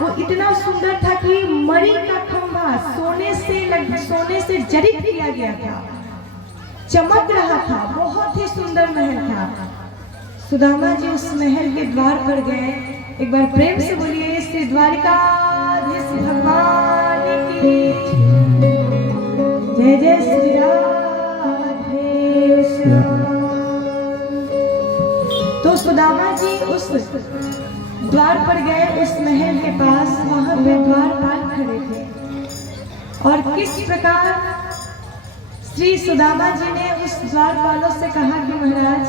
वो इतना सुंदर था कि मणि का खंभा सोने से जड़ित किया गया था, चमक रहा था, बहुत ही सुंदर महल था। सुदामा जी उस महल के द्वार पर गए। एक बार प्रेम से बोलिए श्री द्वारिकाधीश भगवान की जय। जय श्री राधे श्याम। तो सुदामा जी उस द्वार पर गए, उस महल के पास। वहां पे द्वारपाल खड़े थे और किस प्रकार श्री सुदामा जी ने उस द्वारपालों से कहा कि महाराज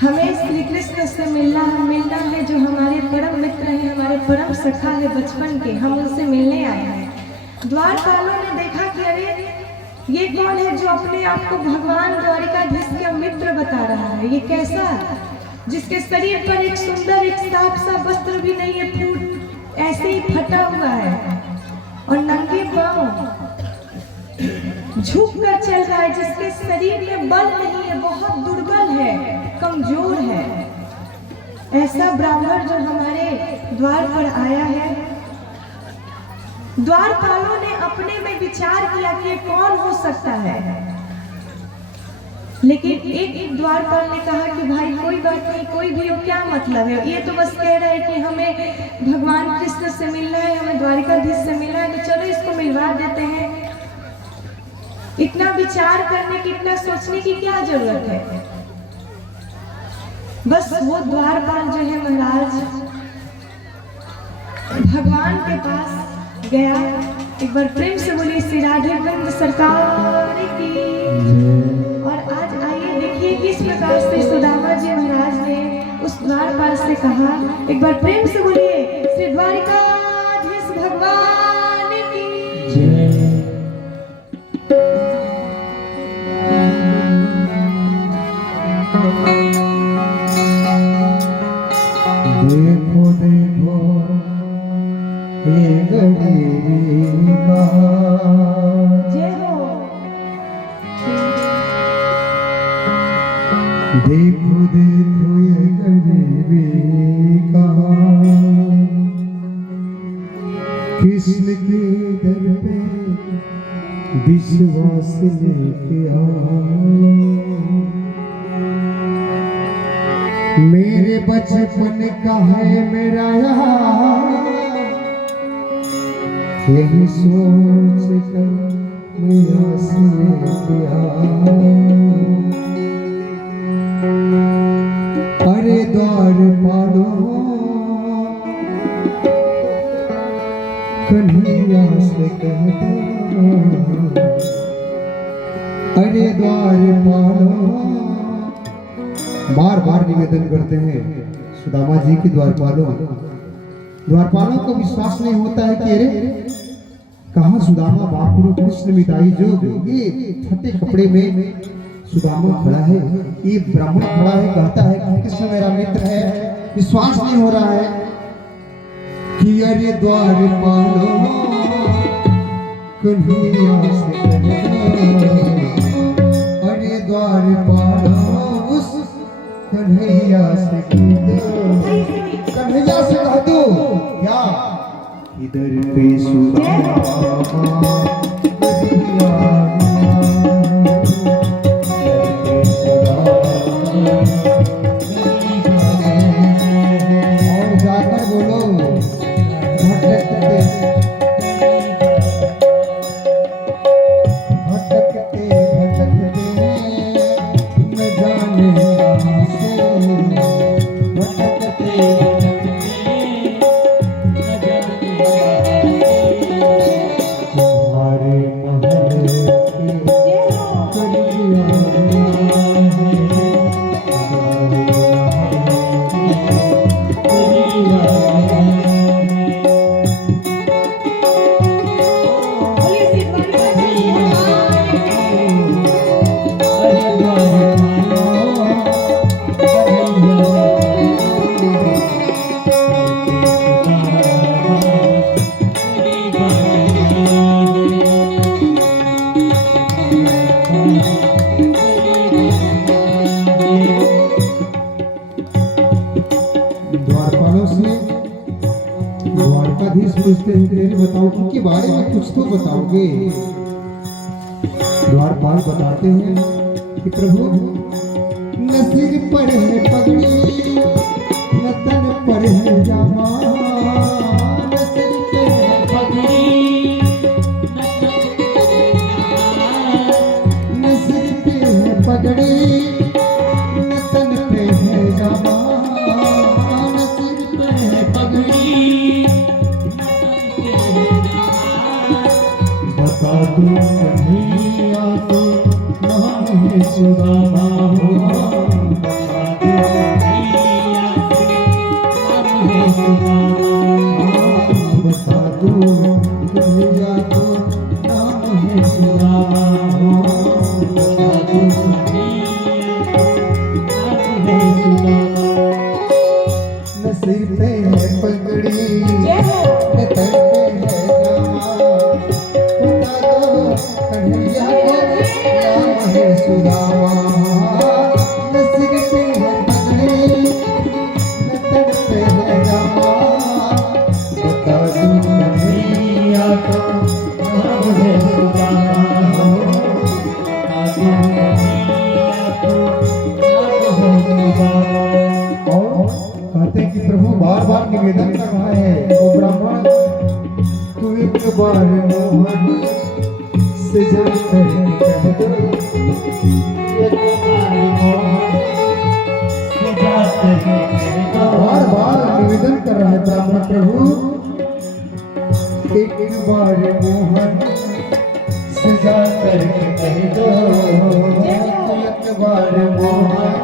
हमें श्री कृष्ण से मिलना है, जो हमारे परम मित्र हैं, हमारे परम सखा है बचपन के, हम उनसे मिलने आए हैं। द्वारपालों ने देखा कि अरे ये कौन है जो अपने आप को भगवान द्वारिकाधीश का मित्र बता रहा है, ये कैसा है जिसके शरीर पर एक सुंदर एक साफ सा वस्त्र भी नहीं है, फूट ऐसे ही फटा हुआ है और नंगे पांव झुक कर चल रहा है, जिसके शरीर में बल नहीं है, बहुत दुर्बल है, कमजोर है। ऐसा ब्राह्मण जो हमारे द्वार पर आया है। द्वारपालों ने अपने में विचार किया कि कौन हो सकता है, लेकिन एक द्वारपाल ने कहा कि भाई कोई बात नहीं, कोई भी हो, क्या मतलब है, ये तो बस कह रहे हैं कि हमें भगवान कृष्ण से मिलना है, हमें द्वारिकाधीश से मिलना है, तो चलो इसको मिलवा देते हैं। इतना विचार करने की, इतना सोचने की क्या जरूरत है। बस वो द्वारपाल जो है महाराज भगवान के पास गया। एक बार प्रेम से बोलिए श्री राधे वृंद सरकार की। और आज आइए देखिए किस प्रकार से सुदामा जी महाराज ने उस द्वारपाल से कहा। एक बार प्रेम से बोलिए श्री द्वारिकाधीश भगवान की। देखो देखो ये गरीबी का जय हो। देखो देखो ये गरीबी का कृष्ण के दर पे विश्वास लेके आओ। मेरे बचपन का है मेरा यार, यही सोच कर मेरा लेके आओ। अरे द्वारपालो कन्हैया से कह दो, अरे द्वारपालो। बार बार निवेदन करते हैं सुदामा जी की द्वारपालों को विश्वास नहीं होता है कि अरे कहाँ सुदामा बापुरु कृष्ण मिताई जो ये फटे कपड़े में सुदामा खड़ा है, ये ब्राह्मण खड़ा है, कहता है कि कृष्ण मेरा मित्र है। विश्वास नहीं हो रहा है कि अरे द्वारपालो कन्हैया से कहो, अरे द्वारपालो उस कन्हैया से कन्हैया से कह दो क्या इधर पे सुदामा और जाकर बोलो भटकते भटकते भटकते न जाने तुम्हारे महल द्वारकाधीश पूछते हैं कि बताओ उनके बारे में कुछ तो बताओगे। द्वारपाल बताते हैं कि प्रभु न सिर पर है पगड़ी न तन पर है जामा, न सिर पे है पगड़ी न सिर पे है पगड़ी न तन पे है जामा, न सिर पे है पगड़ी बता दो कन्हैया तो नाम है सुदामा हो, बता दो कन्हैया तो नाम है सुदामा हो, बता दो न सिर पे है पगड़ी न तन पे है जामा, बता दो कन्हैया को नाम है सुदामा, न सिर पे है पगड़ी न तन पे है जामा, बता दो कन्हैया को नाम है सुदामा हो, बता दो कन्हैया को नाम है सुदामा। और कहते हैं कि प्रभु बार बार निवेदन कर रहा है, ओ ब्राह्मण तू एक बार मोहन से जाकर कह दो, एक बार मोहन से जाकर कह दो। बार बार निवेदन कर रहा है ब्राह्मण प्रभु, एक बार मोहन से जाकर कह दो, एक बार मोहन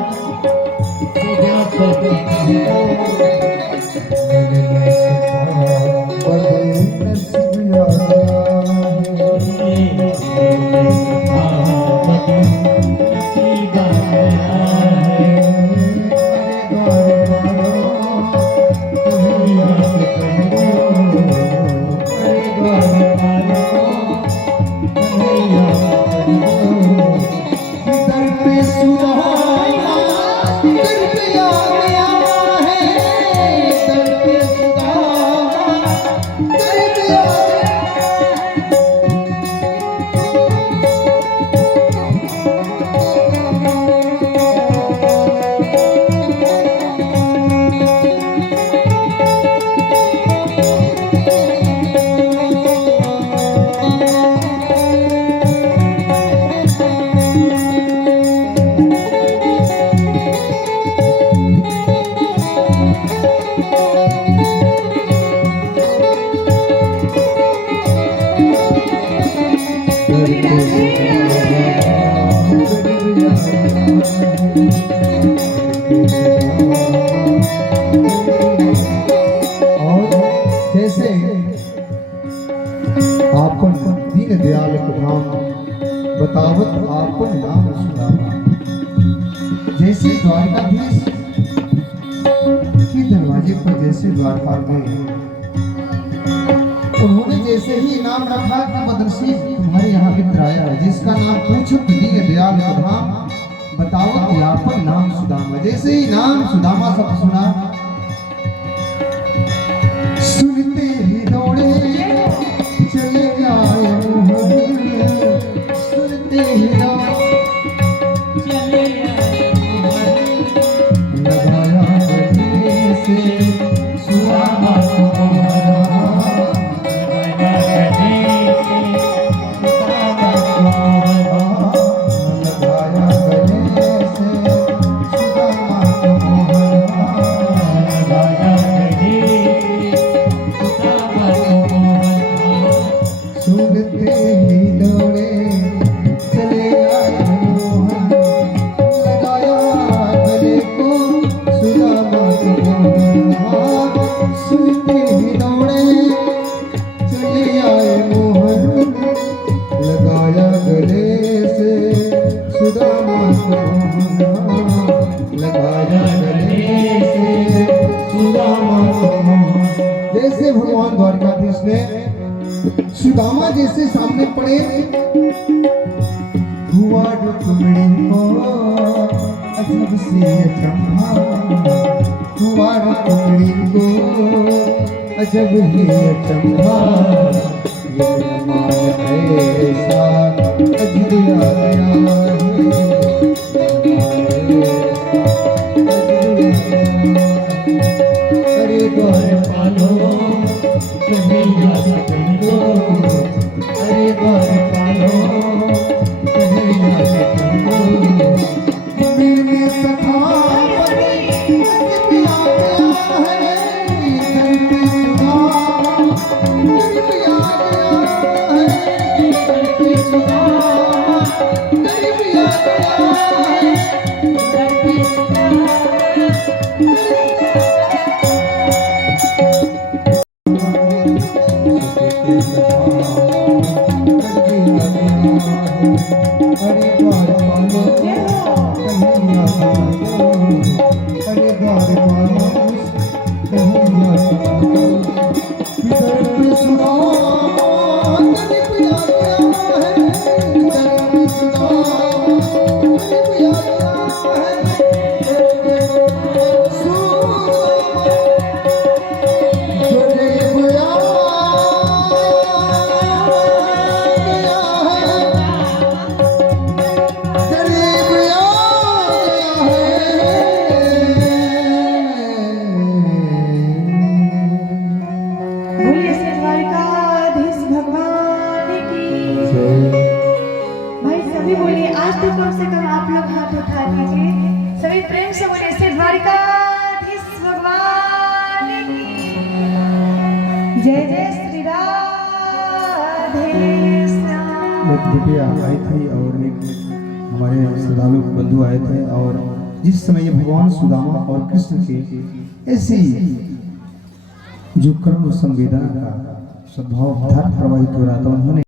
आपन दीन दयाल नाम बतावत आपन नाम सुनावा। जैसे द्वारकाधीश के दरवाजे पर जैसे द्वारपाल गए, उन्होंने जैसे ही नाम रखा कि बदरसी तुम्हारे यहाँ मित्र आया है जिसका नाम पूछो दीन दयाल नाम बतावत आपन नाम सुदामा। जैसे ही नाम सुदामा सब सुना, सुनते ही दौड़े चले आए मोहन, सुनते ही दौड़े चले आए मोहन, लगाया गले से सुदामा को मोहन, लगाया गले से सुदामा को मोहन, लगाया गले से सुदामा को मोहन, लगाया गले सुनते ही दौड़े चले आए मोहन, लगाया गले को सुदामा को मोहन। सुनते ही दौड़े चले आए मोहन, लगाया गले से सुदामा को मोहन, लगाया गले से सुदामा को मोहन। जैसे भगवान द्वारकाधीश ने सुदामा जैसे सामने पड़े, हुआ रुक्मिणी को अजब से अचंभा, कुंवर कुंवरी को अजब ही अचंभा, ये मेहमान ऐसा अजूबा गया है। अरे द्वार पालो कन्हैया सजनो, अरे द्वार पालो कन्हैया सजनो, मेरे सखा पति पिया गया है, धरती सुधा पिया गया है, धरती सुधा पिया गया है, धरती अरे द्वार पालो कन्हैया सजनो, अरे द्वार पालो कन्हैया सजनो, धरती सुधा पिया गया है, धरती सुधा पिया गया है, बोलिए श्री द्वारकाधीश भगवान की। भाई सभी बोलिए, आज तो कम से कम आप लोग हाथ उठा लीजिए, सभी प्रेम से बोलिए श्री द्वारकाधीश भगवान की। जय जय श्री राधे श्याम। एक बिटिया आई थी और एक हमारे श्रद्धालु बंधु आए थे, और जिस समय ये भगवान सुदामा और कृष्ण के ऐसी जो कर्म संवेदना का सद्भाव प्रवाहित हो रहा था, उन्होंने